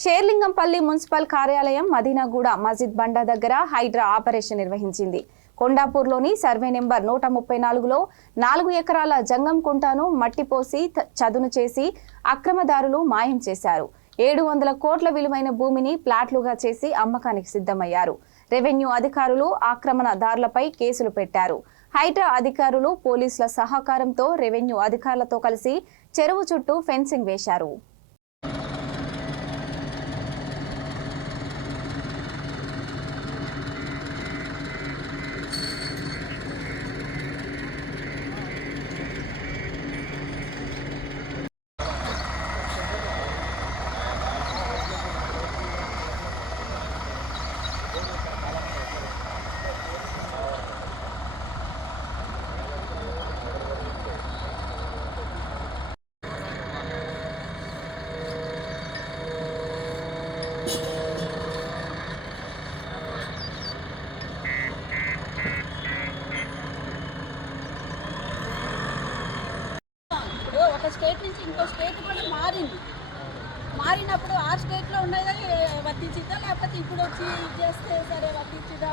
Serilingampally municipal కార్యాలయం మదీనాగూడ మస్జిద్ బండా దగ్గర Hydraa operation నిర్వహించింది. కొండాపూర్లోని సర్వే నెంబర్ 134లో 4 ఎకరాల జంగం కుంటను మట్టిపోసి చదును చేసి అక్రమదారులు మాయం చేశారు. 700 కోట్ల విలువైన భూమిని ప్లాట్లుగా చేసి అమ్మకానికి సిద్ధమయ్యారు. రెవెన్యూ అధికారులు ఆక్రమణదారులపై కేసులు పెట్టారు. హైడ్రా అధికారులు పోలీసుల సహకారంతో రెవెన్యూ అధికారులతో కలిసి చెరువు చుట్టూ ఫెన్సింగ్ వేశారు. ఒక స్టేట్ నుంచి ఇంకో స్టేట్ కూడా మారినప్పుడు ఆ స్టేట్లో ఉన్నది వర్తించిద్దా లేకపోతే ఇప్పుడు వచ్చి చేస్తే సరే వర్తించిద్దా?